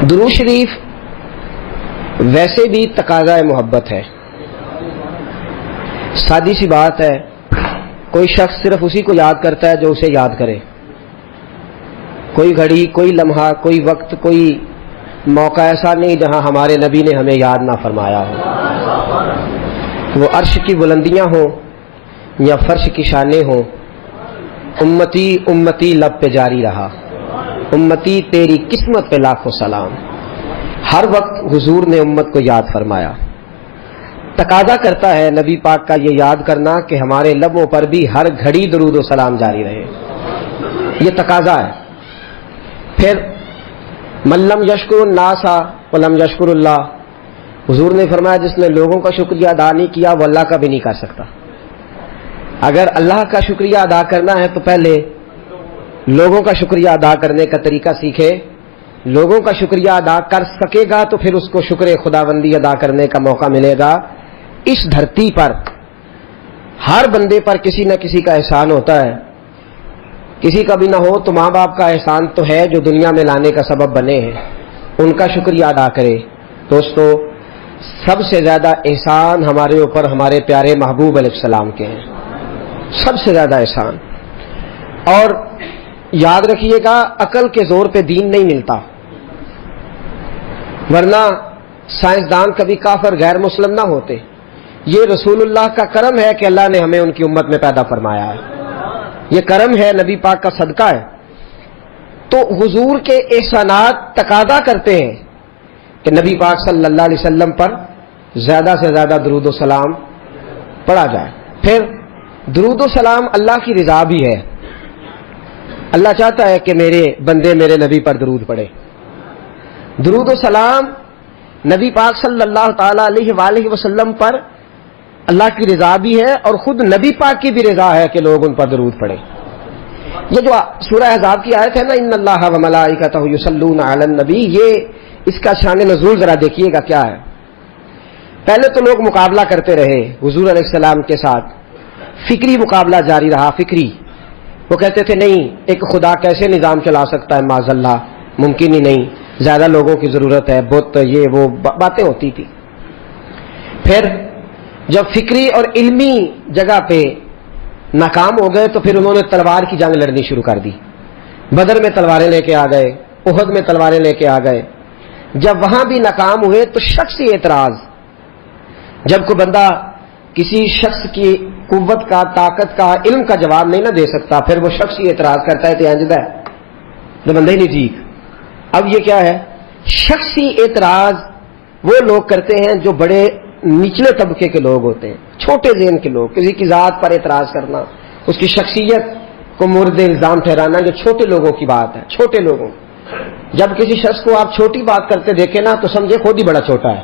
درود شریف ویسے بھی تقاضا محبت ہے. سادی سی بات ہے، کوئی شخص صرف اسی کو یاد کرتا ہے جو اسے یاد کرے. کوئی گھڑی، کوئی لمحہ، کوئی وقت، کوئی موقع ایسا نہیں جہاں ہمارے نبی نے ہمیں یاد نہ فرمایا ہو. وہ عرش کی بلندیاں ہوں یا فرش کی شانیں ہوں، امتی امتی لب پہ جاری رہا. امتی تیری قسمت پہ لاکھوں سلام. ہر وقت حضور نے امت کو یاد فرمایا. تقاضا کرتا ہے نبی پاک کا یہ یاد کرنا کہ ہمارے لبوں پر بھی ہر گھڑی درود و سلام جاری رہے. یہ تقاضا ہے. پھر من لم یشکر الناس ولم یشکر اللہ، حضور نے فرمایا جس نے لوگوں کا شکریہ ادا نہیں کیا وہ اللہ کا بھی نہیں کر سکتا. اگر اللہ کا شکریہ ادا کرنا ہے تو پہلے لوگوں کا شکریہ ادا کرنے کا طریقہ سیکھے. لوگوں کا شکریہ ادا کر سکے گا تو پھر اس کو شکر خداوندی ادا کرنے کا موقع ملے گا. اس دھرتی پر ہر بندے پر کسی نہ کسی کا احسان ہوتا ہے. کسی کا بھی نہ ہو تو ماں باپ کا احسان تو ہے جو دنیا میں لانے کا سبب بنے ہیں، ان کا شکریہ ادا کرے. دوستو، سب سے زیادہ احسان ہمارے اوپر ہمارے پیارے محبوب علیہ السلام کے ہیں. سب سے زیادہ احسان. اور یاد رکھیے گا، عقل کے زور پہ دین نہیں ملتا، ورنہ سائنسدان کبھی کافر غیر مسلم نہ ہوتے. یہ رسول اللہ کا کرم ہے کہ اللہ نے ہمیں ان کی امت میں پیدا فرمایا ہے. یہ کرم ہے، نبی پاک کا صدقہ ہے. تو حضور کے احسانات تقاضا کرتے ہیں کہ نبی پاک صلی اللہ علیہ وسلم پر زیادہ سے زیادہ درود و سلام پڑھا جائے. پھر درود و سلام اللہ کی رضا بھی ہے. اللہ چاہتا ہے کہ میرے بندے میرے نبی پر درود پڑھے. درود و سلام نبی پاک صلی اللہ تعالی علیہ وآلہ وسلم پر اللہ کی رضا بھی ہے اور خود نبی پاک کی بھی رضا ہے کہ لوگ ان پر درود پڑھیں. یہ جو سورہ احزاب کی آیت ہے نا، ان اللہ و ملائکتہ یصلون علی النبی، یہ اس کا شان نزول ذرا دیکھیے گا کیا ہے. پہلے تو لوگ مقابلہ کرتے رہے حضور علیہ السلام کے ساتھ. فکری مقابلہ جاری رہا. فکری وہ کہتے تھے نہیں، ایک خدا کیسے نظام چلا سکتا ہے، معاذ اللہ ممکن ہی نہیں، زیادہ لوگوں کی ضرورت ہے، بت یہ وہ باتیں ہوتی تھی. پھر جب فکری اور علمی جگہ پہ ناکام ہو گئے تو پھر انہوں نے تلوار کی جنگ لڑنی شروع کر دی. بدر میں تلواریں لے کے آ گئے، احد میں تلواریں لے کے آ گئے. جب وہاں بھی ناکام ہوئے تو شخصی اعتراض. جب کوئی بندہ کسی شخص کی قوت کا، طاقت کا، علم کا جواب نہیں نہ دے سکتا، پھر وہ شخصی اعتراض کرتا ہے تو انجدہ ہے تو بندہ ہی نہیں ٹھیک. اب یہ کیا ہے؟ شخصی اعتراض وہ لوگ کرتے ہیں جو بڑے نچلے طبقے کے لوگ ہوتے ہیں، چھوٹے ذہن کے لوگ. کسی کی ذات پر اعتراض کرنا، اس کی شخصیت کو مورد الزام ٹھہرانا، جو چھوٹے لوگوں کی بات ہے. چھوٹے لوگوں، جب کسی شخص کو آپ چھوٹی بات کرتے دیکھیں نا تو سمجھے خود ہی بڑا چھوٹا ہے.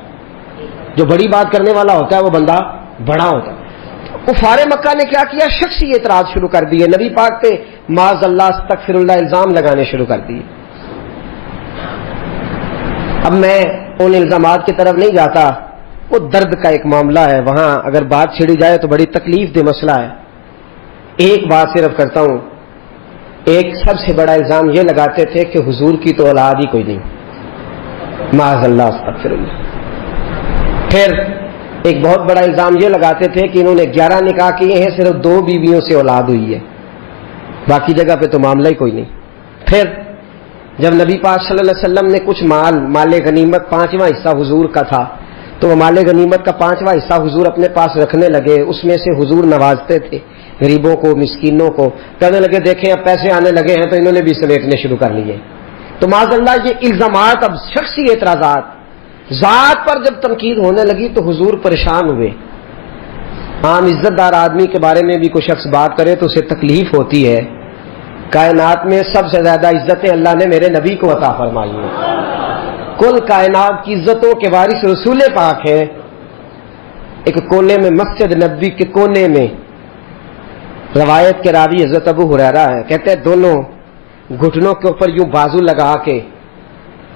جو بڑی بات کرنے والا ہوتا ہے وہ بندہ بڑا ہوتا ہے. کفار مکہ نے کیا کیا؟ شخصی اعتراض شروع کر دیے، نبی پاک پہ معاذ اللہ استغفر اللہ الزام لگانے شروع کر دیے. اب میں ان الزامات کی طرف نہیں جاتا، وہ درد کا ایک معاملہ ہے، وہاں اگر بات چھڑی جائے تو بڑی تکلیف دہ مسئلہ ہے. ایک بات صرف کرتا ہوں. ایک سب سے بڑا الزام یہ لگاتے تھے کہ حضور کی تو اولاد ہی کوئی نہیں، معاذ اللہ استغفر اللہ. پھر ایک بہت بڑا الزام یہ لگاتے تھے کہ انہوں نے 11 نکاح کیے ہیں، صرف 2 بیویوں سے اولاد ہوئی ہے، باقی جگہ پہ تو معاملہ ہی کوئی نہیں. پھر جب نبی پاک صلی اللہ علیہ وسلم نے کچھ مال غنیمت 5واں حصہ حضور کا تھا، تو وہ مال غنیمت کا 5واں حصہ حضور اپنے پاس رکھنے لگے. اس میں سے حضور نوازتے تھے غریبوں کو، مسکینوں کو. کہنے لگے دیکھیں اب پیسے آنے لگے ہیں تو انہوں نے بھی سمیٹنے شروع کر لیے. تو معاذ اللہ یہ الزامات، اب شخصی اعتراضات، ذات پر جب تنقید ہونے لگی تو حضور پریشان ہوئے. عام عزت دار آدمی کے بارے میں بھی کوئی شخص بات کرے تو اسے تکلیف ہوتی ہے. کائنات میں سب سے زیادہ عزتیں اللہ نے میرے نبی کو عطا فرمائی ہیں. کل کائنات کی عزتوں کے وارث رسول پاک ہیں. ایک کونے میں مسجد نبوی کے کونے میں روایت کے راوی حضرت ابو ہریرہ ہے، کہتے ہیں دونوں گھٹنوں کے اوپر یوں بازو لگا کے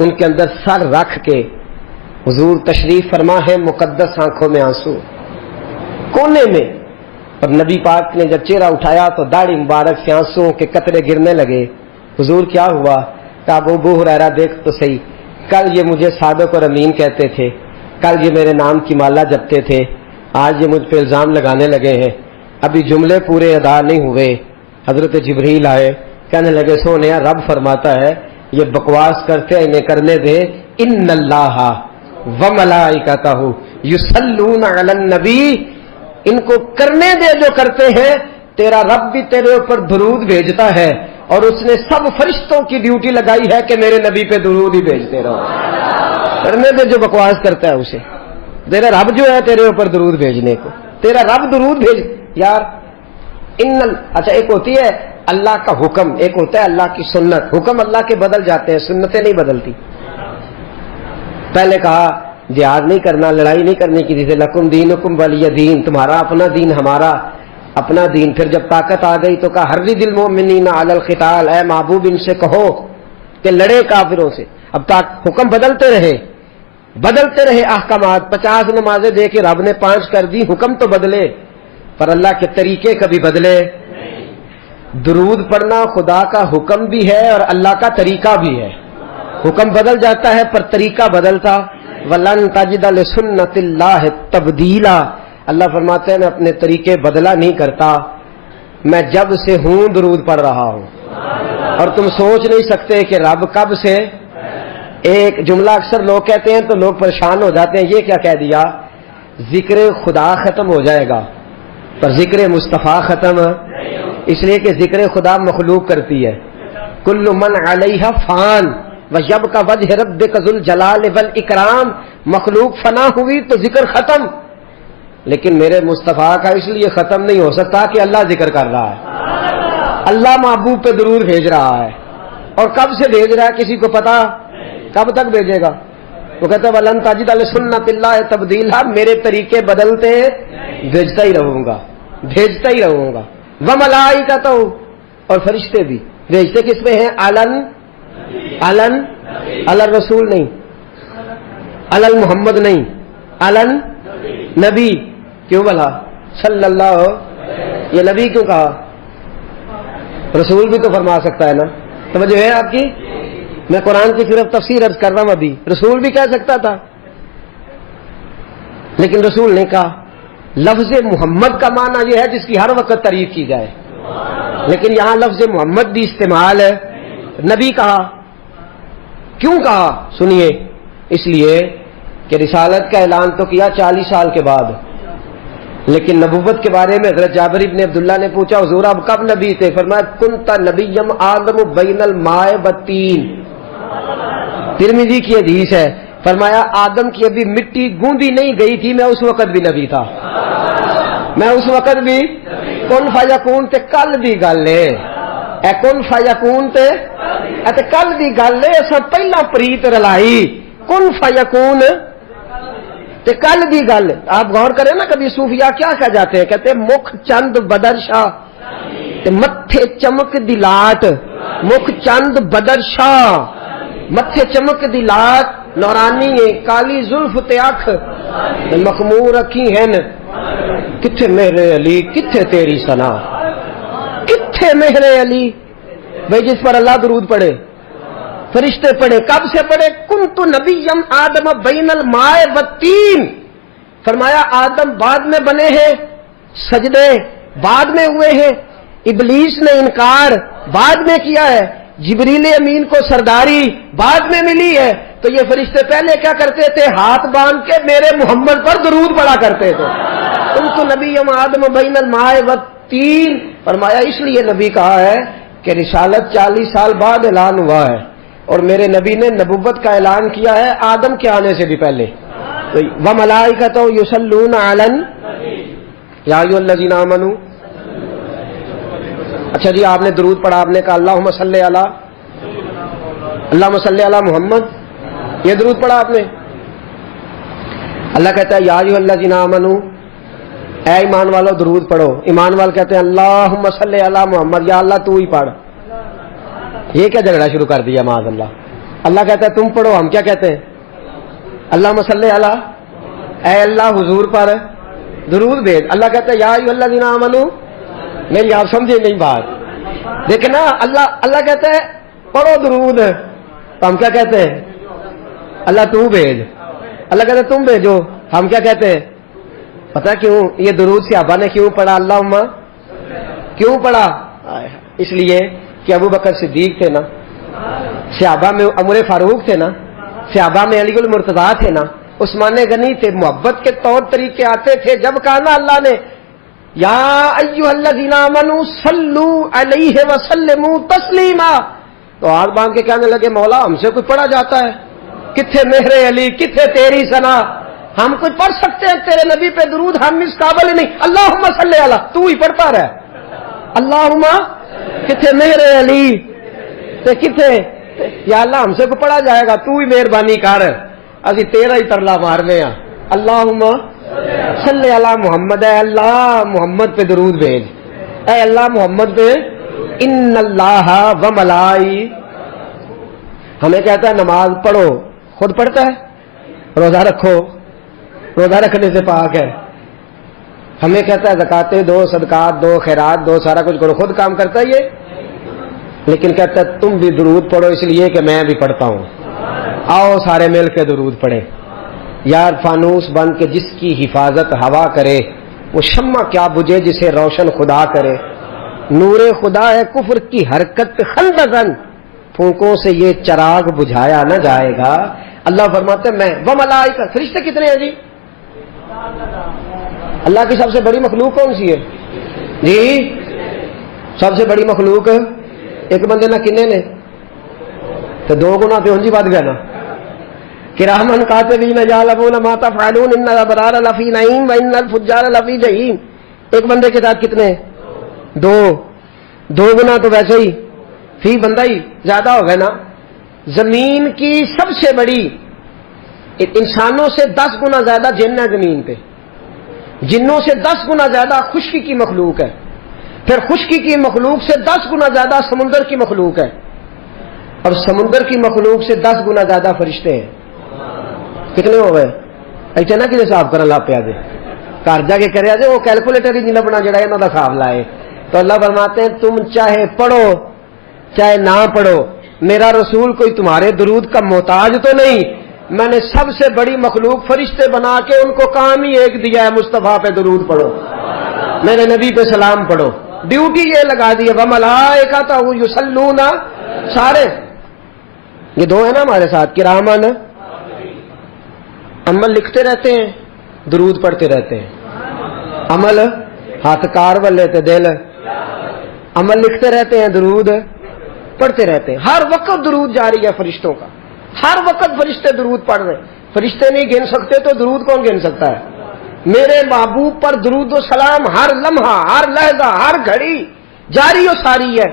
ان کے اندر سر رکھ کے حضور تشریف فرما ہے، مقدس آنکھوں میں آنسو کونے میں. اور نبی پاک نے جب چہرہ اٹھایا تو داڑھی مبارک سے آنسوؤں کے قطرے گرنے لگے. حضور کیا ہوا؟ کہ ابو ہریرہ دیکھ تو صحیح، کل یہ مجھے صادق اور امین کہتے تھے، کل یہ میرے نام کی مالا جپتے تھے، آج یہ مجھ پہ الزام لگانے لگے ہیں، ابھی جملے پورے ادا نہیں ہوئے، حضرت جبریل آئے، کہنے لگے سونیا رب فرماتا ہے یہ بکواس کرتے ہیں انہیں کرنے دے، ان اللہ وملائکتہ یصلون علی النبی، ان کو کرنے دے جو کرتے ہیں، تیرا رب بھی تیرے اوپر درود بھیجتا ہے، اور اس نے سب فرشتوں کی ڈیوٹی لگائی ہے کہ میرے نبی پہ درود ہی بھیجتے رہو، کرنے دے جو بکواس کرتا ہے اسے، تیرا رب جو ہے تیرے اوپر درود بھیجنے کو، تیرا رب درود بھیج یار۔ اچھا ایک ہوتی ہے اللہ کا حکم، ایک ہوتا ہے اللہ کی سنت، حکم اللہ کے بدل جاتے ہیں، سنتیں نہیں بدلتی۔ پہلے کہا جہاد نہیں کرنا، لڑائی نہیں کرنی کسی سے، لکم دینکم ولی دین، تمہارا اپنا دین ہمارا اپنا دین۔ پھر جب طاقت آ گئی تو کہا حرض المؤمنین علی القتال، اے محبوب ان سے کہو کہ لڑے کافروں سے۔ اب حکم بدلتے رہے احکامات، 50 نمازیں دے کے رب نے 5 کر دی، حکم تو بدلے پر اللہ کے طریقے کبھی بدلے۔ درود پڑھنا خدا کا حکم بھی ہے اور اللہ کا طریقہ بھی ہے، حکم بدل جاتا ہے پر طریقہ بدلتا۔ وَلَن تَجِدَ لِسُنَّتِ اللَّهِ تَبْدِيلًا، اللہ فرماتے ہیں میں اپنے طریقے بدلا نہیں کرتا، میں جب سے ہوں درود پڑھ رہا ہوں، اور تم سوچ نہیں سکتے کہ رب کب سے۔ ایک جملہ اکثر لوگ کہتے ہیں تو لوگ پریشان ہو جاتے ہیں، یہ کیا کہہ دیا، ذکر خدا ختم ہو جائے گا پر ذکر مصطفیٰ ختم، اس لیے کہ ذکر خدا مخلوق کرتی ہے، کل من علیہ فان ویبقی وجہ ربک ذو الجلال والاکرام، مخلوق فنا ہوئی تو ذکر ختم، لیکن میرے مصطفیٰ کا اس لیے ختم نہیں ہو سکتا کہ اللہ ذکر کر رہا ہے، اللہ محبوب پہ درود بھیج رہا ہے، اور کب سے بھیج رہا ہے کسی کو پتا، کب تک بھیجے گا؟ وہ کہتا ہے وَلَن تَجِدَ لِسُنَّتِ اللَّهِ تَبْدِيلًا، میرے طریقے بدلتے بھیجتا ہی رہوں گا، بھیجتا ہی رہوں گا۔ وَمَلَائِکَتُ، اور فرشتے بھی بھیجتے کس پہ ہیں؟ علن الرسول نہیں، علن محمد نہیں، علن نبی، کیوں بلا صلی اللہ، یہ نبی کیوں کہا؟ رسول بھی تو فرما سکتا ہے نا، توجہ ہے آپ کی؟ میں قرآن کی صرف تفسیر عرض کر رہا ہوں، ابھی رسول بھی کہہ سکتا تھا لیکن رسول نے کہا۔ لفظ محمد کا معنی یہ ہے جس کی ہر وقت تعریف کی جائے، لیکن یہاں لفظ محمد بھی استعمال ہے، نبی کہا، کیوں کہا سنیے، اس لیے کہ رسالت کا اعلان تو کیا 40 سال کے بعد، لیکن نبوت کے بارے میں حضرت جابر بن عبداللہ نے پوچھا حضور آپ کب نبی تھے؟ فرمایا کنت نبیم آدم بین الماء والطین، ترمذی کی حدیث ہے، فرمایا آدم کی ابھی مٹی گوندی نہیں گئی تھی، میں اس وقت بھی نبی تھا، میں اس وقت بھی کن فیکون تے کل دی گل ہے، اے کن فیکون تے کل دی گل ہے، اساں پہلا پریت رلائی، کن فیکون تے کل دی گل۔ آپ غور کریں نا، کبھی صوفیاء کیا کہہ جاتے ہیں، کہتے ہیں مکھ چند بدر شاہ تے متھے چمک دی لاٹ، مکھ چند بدر شاہ، متھے چمک دی لاٹ نورانی ہے، کالی زلف تے اکھ مخمور اکھی ہیں، کتھے میرے علی کتھے تیری ثنا، کتھے میرے علی، بھائی جس پر اللہ درود پڑھے، فرشتے پڑھے، کب سے پڑھے؟ کنت نبیم آدم بین الماء والطین، فرمایا آدم بعد میں بنے ہیں، سجدے بعد میں ہوئے ہیں، ابلیس نے انکار بعد میں کیا ہے، جبریل امین کو سرداری بعد میں ملی ہے، تو یہ فرشتے پہلے کیا کرتے تھے؟ ہاتھ باندھ کے میرے محمد پر درود پڑا کرتے تھے۔ کنت نبیم آدم بین الماء والطین، فرمایا اس لیے نبی کہا ہے کہ رسالت 40 سال بعد اعلان ہوا ہے، اور میرے نبی نے نبوت کا اعلان کیا ہے آدم کے آنے سے بھی پہلے۔ تو وَمَلَائِکَتُ یُصَلُّونَ عَلَى یا ایھا الذین آمنوا، اچھا جی آپ نے درود پڑھا، آپ نے کہا اللہم صلی علی محمد، یہ درود پڑھا آپ نے، اللہ کہتا ہے یا ایھا الذین آمنوا، اے ایمان والو درود پڑھو، ایمان وال کہتے ہیں اللہم صلی علی محمد، یا اللہ تو ہی پڑھ، یہ کیا جھگڑا شروع کر دیا معاذ اللہ، اللہ کہتا ہے تم پڑھو، ہم کیا کہتے ہیں اللہم صلی علی، اے اللہ حضور پر درود بھیج، اللہ کہتا ہے یا ایھا الذین آمنوا، میری آپ سمجھے نہیں بات، دیکھیں نا اللہ کہتا ہے پڑھو درود، تو ہم کیا کہتے ہیں اللہ تو بھیج. اللہ کہتے تم بھیجو. ہم کیا کہتے ہیں؟ پتہ کیوں یہ درود صحابہ نے کیوں پڑھا؟ اللہم کیوں پڑھا؟ اس لیے کہ ابو بکر صدیق تھے نا, صحابہ میں عمر فاروق تھے نا, صحابہ میں علی المرتضیٰ تھے نا, عثمان غنی تھے. محبت کے طور طریقے آتے تھے. جب کہا نا اللہ نے یا ایھا الذین آمنوا صلوا علیہ وسلموا تسلیما, تو ہاتھ باندھ کے کہنے لگے مولا ہم سے کوئی پڑھا جاتا ہے؟ کتنے مہر علی, کتنے تیری ثنا, ہم کوئی پڑھ سکتے ہیں تیرے نبی پہ درود؟ ہم اس قابل ہی نہیں. اللہم صلی علی, تو ہی پڑھتا رہے. اللہم کتنے مہر علی تے کتنے یا اللہ ہم سے کوئی پڑھا جائے گا؟ تو ہی مہربانی کر, اسی تیرا ہی ترلا مارنے ہیں. اللہم صلی علی محمد, اے اللہ محمد پہ درود بھیج, اے اللہ محمد پہ. ان اللہ و ملائی, ہمیں کہتا ہے نماز پڑھو, خود پڑھتا ہے. روزہ رکھو, روزہ رکھنے سے پاک ہے. ہمیں کہتا ہے زکاتیں دو, صدقات دو, خیرات دو, سارا کچھ کرو, خود کام کرتا ہے یہ. لیکن کہتا ہے تم بھی درود پڑھو اس لیے کہ میں بھی پڑھتا ہوں. آؤ سارے مل کے درود پڑھیں. یار فانوس بن کے جس کی حفاظت ہوا کرے, وہ شمع کیا بجھے جسے روشن خدا کرے. نور خدا ہے کفر کی حرکت خندقن, پھونکوں سے یہ چراغ بجھایا نہ جائے گا. اللہ فرماتے ہیں میں و ملائکہ. فرشتے کتنے ہیں جی؟ اللہ کی سب سے بڑی مخلوق کون سی ہے جی؟ سب سے بڑی مخلوق ایک بندے نہ کنے نے تو دو گنا پہ انجی بات گیا نا. کرامن کاتبین یعلمون ما تفعلون ان الابرار لفی نعیم وان الفجار لفی جحیم. ایک بندے کے ساتھ کتنے؟ دو گنا تو ویسے ہی فی بندہ ہی زیادہ ہو گئے نا. زمین کی سب سے بڑی, انسانوں سے 10 گنا زیادہ جن ہے زمین پہ, جنوں سے 10 گنا زیادہ خشکی کی مخلوق ہے, پھر خشکی کی مخلوق سے 10 گنا زیادہ سمندر کی مخلوق ہے, اور سمندر کی مخلوق سے 10 گنا زیادہ فرشتے ہیں. کتنے ہو گئے؟ ایسے نہ کسی صاف کرنا لا پیا دے, گھر جا کے کرے وہ کیلکولیٹر ہی نہیں بنا جڑا یہاں کا صاف لائے. تو اللہ فرماتے ہیں تم چاہے پڑھو چاہے نہ پڑھو, میرا رسول کوئی تمہارے درود کا محتاج تو نہیں. میں نے سب سے بڑی مخلوق فرشتے بنا کے ان کو کام ہی ایک دیا ہے, مصطفیٰ پہ درود پڑھو, میرے نبی پہ سلام پڑھو. ڈیوٹی یہ لگا دی ہے وملائکتہ یصلون. سارے یہ دو ہیں نا ہمارے ساتھ, کرامن عمل لکھتے رہتے ہیں, درود پڑھتے رہتے ہیں. عمل ہاتھ کار والے تے دل, عمل لکھتے رہتے ہیں, درود پڑھتے رہتے ہیں. ہر وقت درود جاری ہے فرشتوں کا, ہر وقت فرشتے درود پڑھ رہے ہیں. فرشتے نہیں گن سکتے تو درود کون گن سکتا ہے؟ میرے محبوب پر درود و سلام ہر لمحہ, ہر لحظہ, ہر گھڑی جاری و ساری ہے.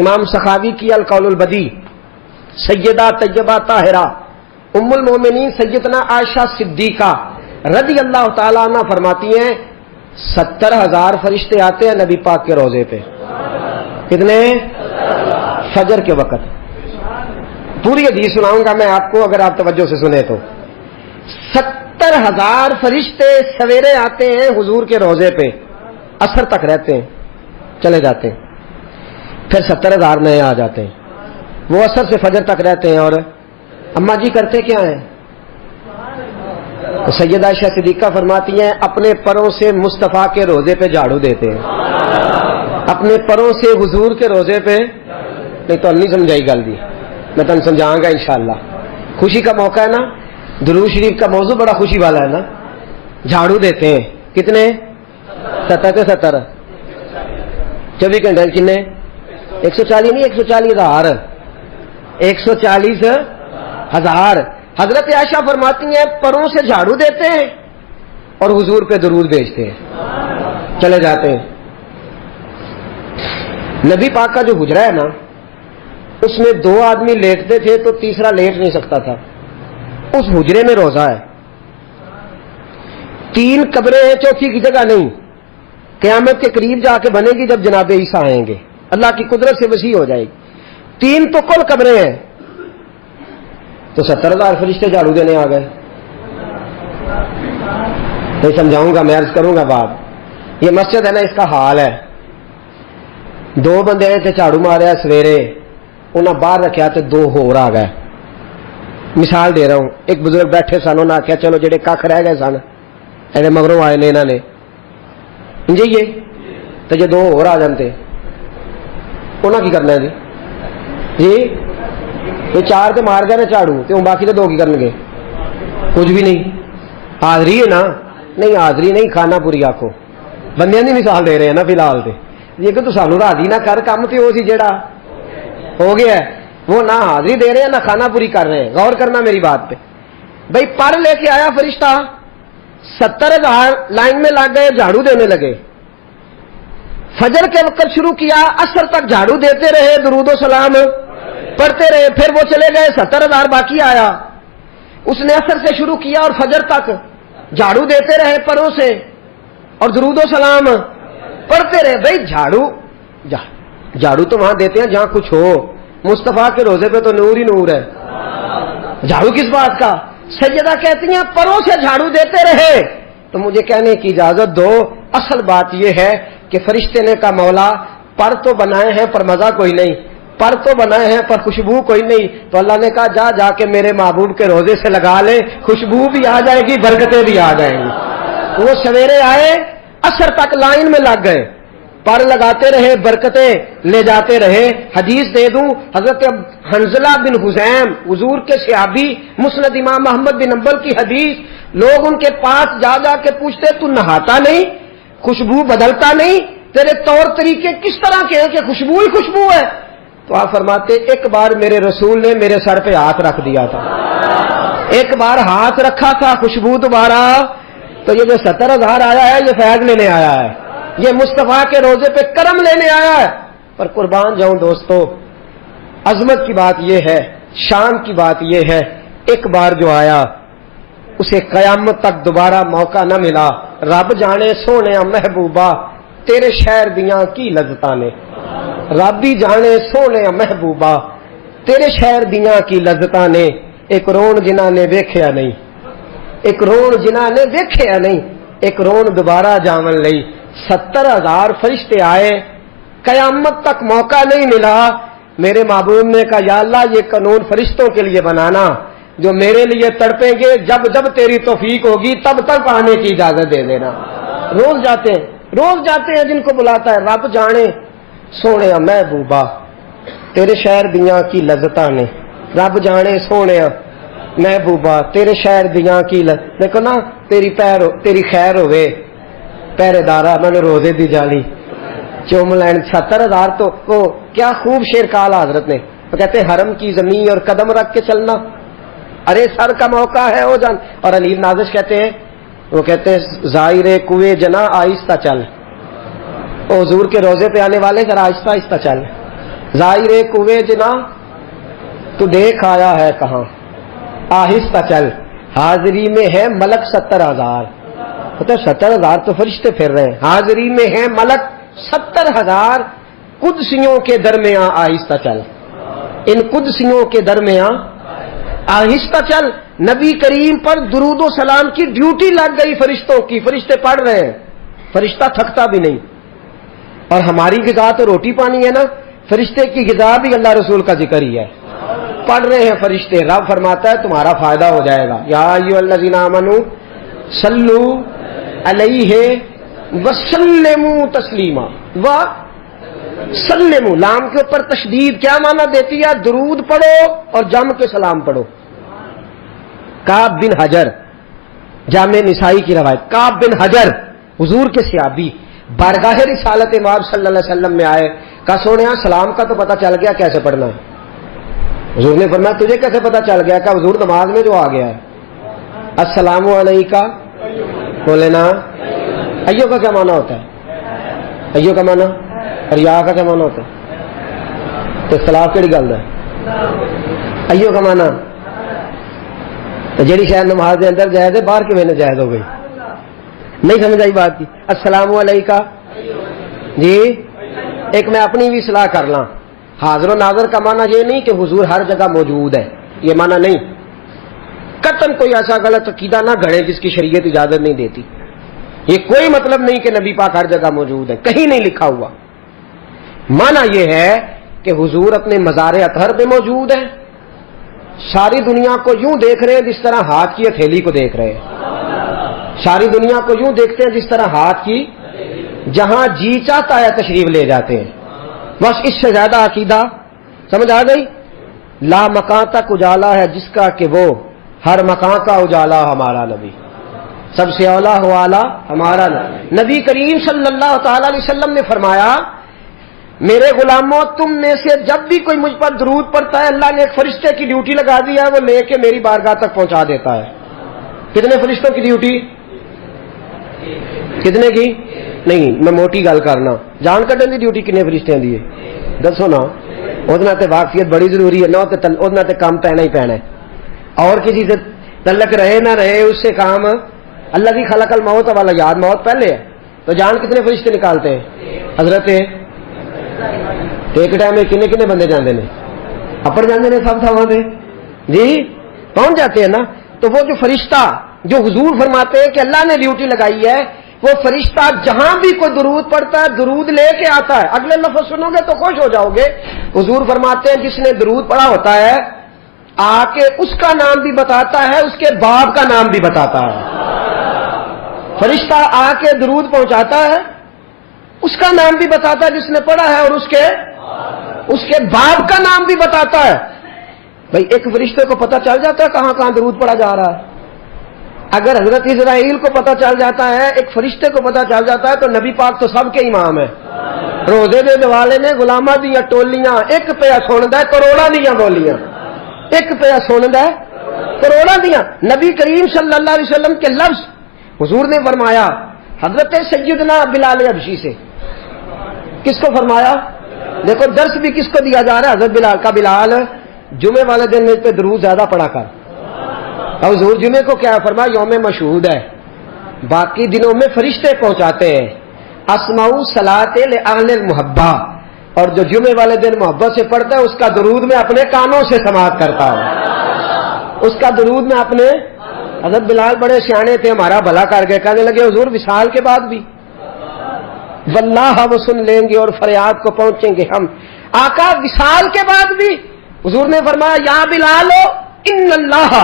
امام سخاوی کی القول البدی, سیدہ طیبہ طاہرہ ام المومنین سیدنا عائشہ صدیقہ رضی اللہ تعالیٰ عنہ فرماتی ہیں 70,000 فرشتے آتے ہیں نبی پاک کے روضے پہ. کتنے؟ فجر کے وقت. پوری حدیث سناؤں گا میں آپ کو اگر آپ توجہ سے سنیں تو. 70,000 فرشتے سویرے آتے ہیں حضور کے روضے پہ, عصر تک رہتے ہیں, چلے جاتے ہیں. پھر 70,000 نئے آ جاتے ہیں, وہ عصر سے فجر تک رہتے ہیں. اور اماں جی کرتے کیا ہیں؟ تو سیدہ عائشہ صدیقہ فرماتی ہیں اپنے پروں سے مصطفیٰ کے روضے پہ جھاڑو دیتے ہیں, اپنے پروں سے حضور کے روضے پہ. نہیں تو نہیں سمجھائی گل دی, میں تم سمجھاؤں گا انشاءاللہ. خوشی کا موقع ہے نا, درود شریف کا موضوع بڑا خوشی والا ہے نا. جھاڑو دیتے ہیں کتنے؟ 70 24 گھنٹے کتنے؟ 140 نہیں, 140,000, 140,000. حضرت عائشہ فرماتی ہیں پروں سے جھاڑو دیتے ہیں اور حضور پہ درود بھیجتے ہیں, چلے جاتے ہیں. نبی پاک کا جو حجرہ ہے نا, اس میں 2 آدمی لیٹتے تھے تو تیسرا لیٹ نہیں سکتا تھا. اس حجرے میں روزہ ہے, 3 قبریں ہیں, چوتھی کی جگہ نہیں. قیامت کے قریب جا کے بنے گی جب جناب عیسیٰ آئیں گے, اللہ کی قدرت سے وسیع ہو جائے گی. 3 تو کل قبریں ہیں, تو 70,000 فرشتے جھاڑو دینے آ گئے. نہیں سمجھاؤں گا, میں عرض کروں گا بات. یہ مسجد ہے نا, اس کا حال ہے. 2 بندے تھے جھاڑو ماریا سویرے, انہیں باہر رکھا تو 2 ہور آ گئے. مثال دے رہا ہوں. ایک بزرگ بیٹھے سن, انہوں نے آخیا چلو جڑے کھ رہ گئے سن ایڈے مگروں آئے نے انہوں نے جی تو جی 2 اور آ جاتے انہیں کی کرنا ہے جی یہ 4 تو مار گئے نا جھاڑو, تو باقی تو 2 کی کرن گے؟ کچھ بھی نہیں. حاضری ہے نا, نہیں حاضری نہیں, کھانا پوری آخو. بندیاں کی مثال دے رہے ہیں نا فی الحال تو, یہ کہ تو سانو راضی نہ کر کام تو وہ سی جڑا ہو گیا ہے, وہ نہ حاضری دے رہے ہیں نہ کھانا پوری کر رہے ہیں. غور کرنا میری بات پہ. بھائی پر لے کے آیا فرشتہ, 70,000 لائن میں لگ گئے, جھاڑو دینے لگے. فجر کے وقت شروع کیا, عصر تک جھاڑو دیتے رہے, درود و سلام پڑھتے رہے, پھر وہ چلے گئے, 70,000 باقی آیا. اس نے عصر سے شروع کیا اور فجر تک جھاڑو دیتے رہے پروں سے اور درود و سلام پڑھتے رہے. بھائی جھاڑو تو وہاں دیتے ہیں جہاں کچھ ہو. مصطفیٰ کے روزے پہ تو نور ہی نور ہے, جھاڑو کس بات کا؟ سیدہ کہتی ہیں پروں سے جھاڑو دیتے رہے. تو مجھے کہنے کی اجازت دو, اصل بات یہ ہے کہ فرشتے نے کہا مولا پر تو بنائے ہیں پر مزہ کوئی نہیں, پر تو بنائے ہیں پر خوشبو کوئی نہیں. تو اللہ نے کہا جا کے میرے محبوب کے روزے سے لگا لے, خوشبو بھی آ جائے گی, برکتیں بھی آ جائیں گی. وہ سویرے آئے, عصر تک لائن میں لگ گئے, پر لگاتے رہے, برکتیں لے جاتے رہے. حدیث دے دوں, حضرت حنزلہ بن حزیم حضور کے صحابی, مسند امام محمد بن حنبل کی حدیث, لوگ ان کے پاس جا جا کے پوچھتے تو نہاتا نہیں, خوشبو بدلتا نہیں, تیرے طور طریقے کس طرح کے ہیں کہ خوشبو ہی خوشبو ہے؟ تو آپ فرماتے ایک بار میرے رسول نے میرے سر پہ ہاتھ رکھ دیا تھا, ایک بار ہاتھ رکھا تھا, خوشبو دوبارہ. تو یہ جو 70,000 آیا ہے یہ فیض لینے آیا ہے, یہ مصطفیٰ کے روزے پہ کرم لینے آیا ہے. پر قربان جاؤں دوستو, عظمت کی بات یہ ہے, شان کی بات یہ ہے, ایک بار جو آیا اسے قیامت تک دوبارہ موقع نہ ملا. رب جانے سونے محبوبہ تیرے شہر دیاں کی لذتاں نے, رب ہی جانے سونے محبوبہ تیرے شہر دیاں کی لذتاں نے. ایک رون جنہاں نے ویکھیا نہیں, ایک رون جنہاں نے ویکھیا نہیں, ایک رون دوبارہ جاون لئی. 70,000 فرشتے آئے, قیامت تک موقع نہیں ملا. میرے محبوب نے کہا یا اللہ یہ قانون فرشتوں کے لیے بنانا جو میرے لیے تڑپیں گے, جب جب تیری توفیق ہوگی تب تک آنے کی اجازت دے دینا. روز جاتے ہیں جن کو بلاتا ہے. رب جانے سونے محبوبا تیرے شہر دیاں کی لذتاں نے, رب جانے سونے محبوبا تیرے شہر دیاں کی دیکھو نا, تیری خیر ہوئے پہرے دارا میں نے روزے دی جالی چوم لین. 70,000 تو وہ کیا خوب شیر کالا حضرت نے, وہ کہتے ہیں حرم کی زمین اور قدم رکھ کے چلنا, ارے سر کا موقع ہے ہو جان. اور علی نازش کہتے ہیں, وہ کہتے ہیں ظاہر کوئے جنا آہستہ چل, او حضور کے روزے پہ آنے والے ذرا آہستہ آہستہ چل. ظاہر کوئے جنا تو دیکھ آیا ہے کہاں, آہستہ چل. حاضری میں ہے ملک 70,000, مطلب 70,000 تو فرشتے پھر رہے ہیں, حاضری میں ہے ملک 70,000. قدسیوں کے درمیان آہستہ چل, ان قدسیوں کے درمیان آہستہ چل. نبی کریم پر درود و سلام کی ڈیوٹی لگ گئی فرشتوں کی, فرشتے پڑھ رہے ہیں, فرشتہ تھکتا بھی نہیں. اور ہماری غذا تو روٹی پانی ہے نا, فرشتے کی غذا بھی اللہ رسول کا ذکر ہی ہے. پڑھ رہے ہیں فرشتے, رب فرماتا ہے تمہارا فائدہ ہو جائے گا. یا ایھا الذین آمنوا صلو علیہ وسلموا تسلیما. وسلموا لام کے اوپر تشدید کیا معنی دیتی ہے؟ درود پڑھو اور جم کے سلام پڑھو. کعب بن حجر, جامع نسائی کی روایت, کعب بن حجر حضور کے صحابی بارگاہ رسالت امام صلی اللہ علیہ وسلم میں آئے. کہا سونیا سلام کا تو پتہ چل گیا کیسے پڑھنا ہے. حضور نے فرمایا تجھے کیسے پتہ چل گیا؟ کہ حضور نماز میں جو آ گیا ہے السلام علیکہ بولے نا. ایو کا کیا معنی ہوتا ہے؟ ایو کا معنی اور یا کا کیا معنی ہوتا ہے؟ تو اختلاف کیڑی گل ہے؟ ایو کا معنی جیڑی شاید نماز کے اندر جائز ہے باہر کیوں جائز ہو گئی؟ نہیں سمجھ آئی بات کی. السلام علیکہ جی, ایک میں اپنی بھی اصلاح کر لاں. حاضر و ناظر کا معنی یہ نہیں کہ حضور ہر جگہ موجود ہے, یہ معنی نہیں. قطعاً کوئی ایسا غلط عقیدہ نہ گھڑے جس کی شریعت اجازت نہیں دیتی. یہ کوئی مطلب نہیں کہ نبی پاک ہر جگہ موجود ہے, کہیں نہیں لکھا ہوا. معنی یہ ہے کہ حضور اپنے مزار اطہر پہ موجود ہے, ساری دنیا کو یوں دیکھ رہے ہیں جس طرح ہاتھ کی ہتھیلی کو دیکھ رہے ہیں، ساری دنیا کو یوں دیکھتے ہیں جس طرح ہاتھ کی، جہاں جی چاہتا ہے تشریف لے جاتے ہیں. بس اس سے زیادہ عقیدہ سمجھ آ گئی؟ لا مکان تک اجالا ہے جس کا کہ وہ ہر مکان کا اجالا ہمارا نبی، سب سے اولا ہو اعلیٰ ہمارا نبی کریم صلی اللہ تعالی علیہ وسلم نے فرمایا میرے غلاموں تم میں سے جب بھی کوئی مجھ پر درود پڑتا ہے اللہ نے ایک فرشتے کی ڈیوٹی لگا دی ہے، وہ لے کے میری بارگاہ تک پہنچا دیتا ہے. کتنے فرشتوں کی ڈیوٹی؟ کتنے کی؟ نہیں میں موٹی گل کرنا، جان کٹن کی ڈیوٹی کنے فرشتیاں دی ہے دسو نا. ادنا تے واقفیت بڑی ضروری ہے نا، ادنا تے کام پینا ہی پینا ہے. اور کسی سے تعلق رہے نہ رہے اس سے کام. اللہ کی خلق الموت والا یاد موت پہلے ہے، تو جان کتنے فرشتے نکالتے ہیں؟ حضرت ایک ٹائم میں کنے کنے بندے جاندے نے؟ اپڑ جاندے نے سب تھاواں تے جی پہنچ جاتے ہیں نا. تو وہ جو فرشتہ جو حضور فرماتے ہیں کہ اللہ نے ڈیوٹی لگائی ہے، وہ فرشتہ جہاں بھی کوئی درود پڑتا ہے درود لے کے آتا ہے. اگلے لفظ سنو گے تو خوش ہو جاؤ گے. حضور فرماتے ہیں جس نے درود پڑھا ہوتا ہے آ کے اس کا نام بھی بتاتا ہے، اس کے باپ کا نام بھی بتاتا ہے. فرشتہ آ کے درود پہنچاتا ہے، اس کا نام بھی بتاتا ہے جس نے پڑھا ہے، اور اس کے باپ کا نام بھی بتاتا ہے. بھائی ایک فرشتے کو پتہ چل جاتا ہے کہاں کہاں درود پڑھا جا رہا ہے. اگر حضرت اسرائیل کو پتہ چل جاتا ہے، ایک فرشتے کو پتہ چل جاتا ہے، تو نبی پاک تو سب کے امام ہے. روزے دے والے نے غلاماں دیاں ٹولیاں ایک پیا سندا ہے کروڑاں دیاں بولیاں، ایک پیا سندا ہے کروڑاں دیاں. نبی کریم صلی اللہ علیہ وسلم کے لفظ حضور نے فرمایا حضرت سیدنا بلال حبشی سے. کس کو فرمایا؟ دیکھو درس بھی کس کو دیا جا رہا ہے؟ حضرت بلال کا. بلال جمعے والے دن میں پہ درود زیادہ پڑھا کر. اور حضور جمعے کو کیا فرمایا؟ یوم مشہود ہے، باقی دنوں میں فرشتے پہنچاتے ہیں. اسمعوا صلاۃ لاہل المحبہ، اور جو جمعے والے دن محبت سے پڑھتا ہے اس کا درود میں اپنے کانوں سے سماعت کرتا ہوں، اس کا درود میں اپنے. حضرت بلال بڑے سیانے تھے، ہمارا بھلا کر گئے، کہنے لگے حضور وصال کے بعد بھی واللہ وہ سن لیں گے اور فریاد کو پہنچیں گے ہم. آقا وصال کے بعد بھی حضور نے فرمایا یا بلال ان اللہ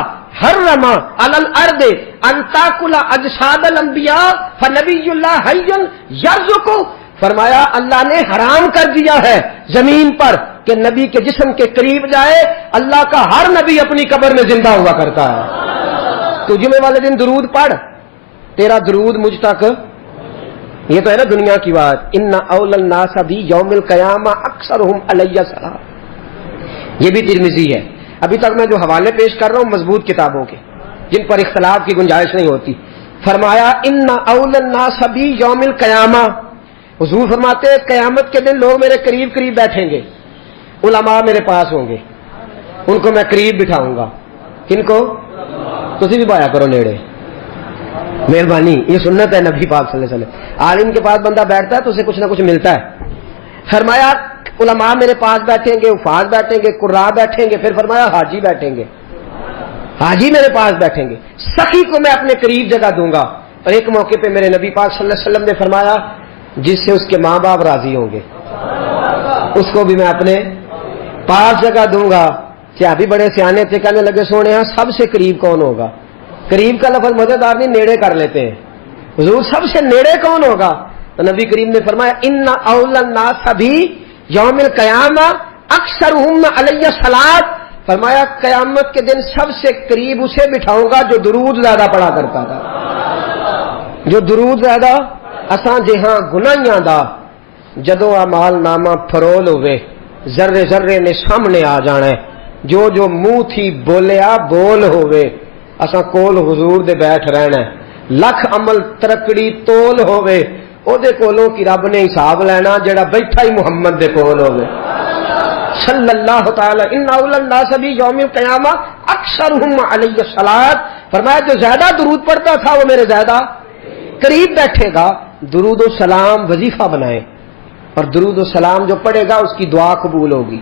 حرم علی الارض ان تاکل اجساد الانبیاء فنبی اللہ حی یرزق. فرمایا اللہ نے حرام کر دیا ہے زمین پر کہ نبی کے جسم کے قریب جائے. اللہ کا ہر نبی اپنی قبر میں زندہ ہوا کرتا ہے. تو جمعے والے دن درود پڑھ، تیرا درود مجھ تک. یہ تو ہے نا دنیا کی بات. ان اول الناس بھی یوم القیامہ اکثرهم علی السلام. یہ بھی ترمذی ہے. ابھی تک میں جو حوالے پیش کر رہا ہوں مضبوط کتابوں کے جن پر اختلاف کی گنجائش نہیں ہوتی. فرمایا ان اول الناس بھی یوم القیامہ. حضور فرماتے ہیں قیامت کے دن لوگ میرے قریب قریب بیٹھیں گے. علماء میرے پاس ہوں گے، ان کو میں قریب بٹھاؤں گا. کن کو؟ تسی بھی بایا کرو نیڑے، مہربانی. یہ سنت ہے نبی پاک صلی اللہ علیہ وسلم. عالم کے پاس بندہ بیٹھتا ہے تو اسے کچھ نہ کچھ ملتا ہے. فرمایا علماء میرے پاس بیٹھیں گے، حفاظ بیٹھیں گے، قراء بیٹھیں گے. پھر فرمایا حاجی بیٹھیں گے، حاجی میرے پاس بیٹھیں گے. سخی کو میں اپنے قریب جگہ دوں گا. اور ایک موقع پہ میرے نبی پاک صلی اللہ علیہ وسلم نے فرمایا جس سے اس کے ماں باپ راضی ہوں گے اس کو بھی میں اپنے پاس جگہ دوں گا. صحابی بڑے سیانے تھے، کہنے لگے سونے ہاں سب سے قریب کون ہوگا؟ قریب کا لفظ مزیدار نہیں، نیڑے کر لیتے ہیں. حضور سب سے نیڑے کون ہوگا؟ تو نبی کریم نے فرمایا ان اول الناس بھی یوم القیامہ اکثرهم علی الصلاۃ. فرمایا قیامت کے دن سب سے قریب اسے بٹھاؤں گا جو درود زیادہ پڑھا کرتا تھا. جو درود زیادہ. اساں جے ہاں گناہیاں دا جدوں اعمال نامہ فرول ہوئے ذرے ذرے نے سامنے آ جانا ہے. جو جو منہ تھی بولیا بول ہوئے اساں کول حضور دے بیٹھ رہنا ہے. لکھ عمل ترکڑی تول ہوئے او دے کولوں کی رب نے حساب لینا جڑا بیٹھا ہی محمد دے کول ہوئے صلی اللہ تعالی. ان اول الناس بھی یوم القیامہ اکثرهم علی الصلاۃ. فرمایا جو زیادہ درود پڑھتا تھا وہ میرے زیادہ قریب بیٹھے گا. درود و سلام وظیفہ بنائے اور درود و سلام جو پڑھے گا اس کی دعا قبول ہوگی.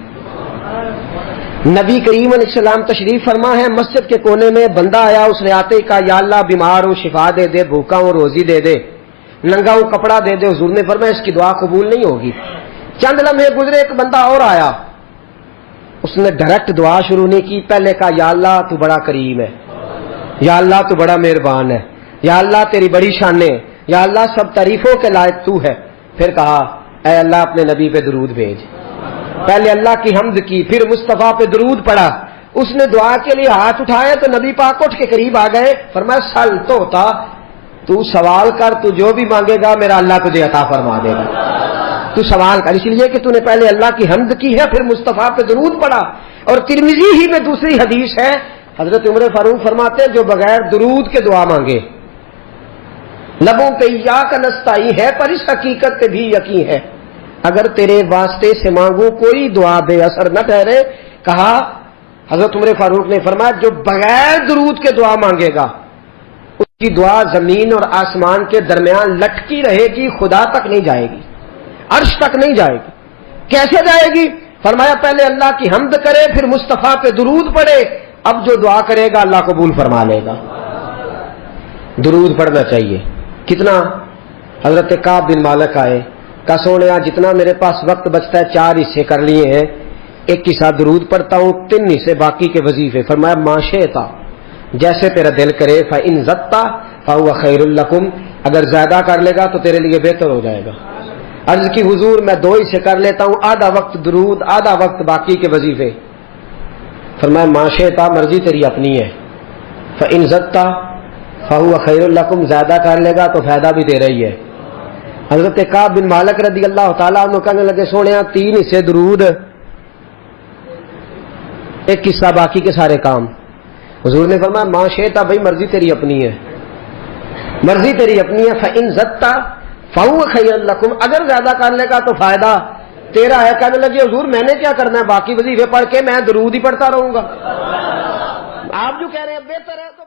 نبی کریم علیہ السلام تشریف فرما ہے. مسجد کے کونے میں بندہ آیا، اس نے آتے کہا یا اللہ بیمار ہوں شفا دے دے، بھوکا ہوں روزی دے دے، ننگا ہوں کپڑا دے دے. حضور نے فرمایا اس کی دعا قبول نہیں ہوگی. چند لمحے گزرے ایک بندہ اور آیا، اس نے ڈائریکٹ دعا شروع نہیں کی، پہلے کہا یا اللہ تو بڑا کریم ہے، یا اللہ تو بڑا مہربان ہے، یا اللہ تیری بڑی شانیں، یا اللہ سب تعریفوں کے لائق تو ہے۔ پھر کہا اے اللہ اپنے نبی پہ درود بھیج۔ پہلے اللہ کی حمد کی، پھر مصطفیٰ پہ درود پڑھا۔ اس نے دعا کے لیے ہاتھ اٹھایا تو نبی پاک اٹھ کے قریب آ گئے، فرمایا سل تو ہوتا، تو سوال کر، تو جو بھی مانگے گا میرا اللہ تجھے عطا فرما دے گا، تو سوال کر، اس لیے کہ تو نے پہلے اللہ کی حمد کی ہے، پھر مصطفیٰ پہ درود پڑھا۔ اور ترمذی ہی میں دوسری حدیث ہے، حضرت عمر فاروق فرماتے ہیں جو بغیر درود کے دعا مانگے لبوں پہ ایاک نستعین ہے، پر اس حقیقت پہ بھی یقین ہے اگر تیرے واسطے سے مانگوں کوئی دعا بے اثر نہ ٹھہرے۔ کہا حضرت عمر فاروق نے فرمایا جو بغیر درود کے دعا مانگے گا اس کی دعا زمین اور آسمان کے درمیان لٹکی رہے گی، خدا تک نہیں جائے گی، عرش تک نہیں جائے گی۔ کیسے جائے گی؟ فرمایا پہلے اللہ کی حمد کرے، پھر مصطفیٰ پہ درود پڑھے، اب جو دعا کرے گا اللہ قبول فرما لے گا۔ درود پڑھنا چاہیے۔ کتنا؟ حضرت کعب بن مالک آئے، کہا سونیا جتنا میرے پاس وقت بچتا ہے 4 حصے کر لیے ہیں، ایک حصہ درود پڑھتا ہوں، 3 حصے باقی کے وظیفے۔ فرمایا ما شئت، جیسے تیرا دل کرے، فإن زدت فهو خیر لکم، اگر زیادہ کر لے گا تو تیرے لیے بہتر ہو جائے گا۔ عرض کی حضور میں 2 حصے کر لیتا ہوں، آدھا وقت درود، آدھا وقت باقی کے وظیفے۔ فرمایا ما شئت، مرضی تیری اپنی ہے، فإن زدت فهو خیر لکم، زیادہ کر لے گا تو فائدہ بھی دے رہی ہے۔ حضرت کعب بن مالک رضی اللہ تعالیٰ عنہ کہنے لگے سونیا 3 حصے درود، ایک حصہ باقی کے سارے کام۔ حضور نے فرمایا ما شئت، بھائی مرضی تیری اپنی ہے، مرضی تیری اپنی ہے، فإن زدت فهو خیر لکم، اگر زیادہ کر لے گا تو فائدہ تیرا ہے۔ کہنے لگے حضور میں نے کیا کرنا ہے، باقی وظیفے پڑھ کے میں درود ہی پڑھتا رہوں گا۔ آپ جو کہہ رہے ہیں بہتر ہے تو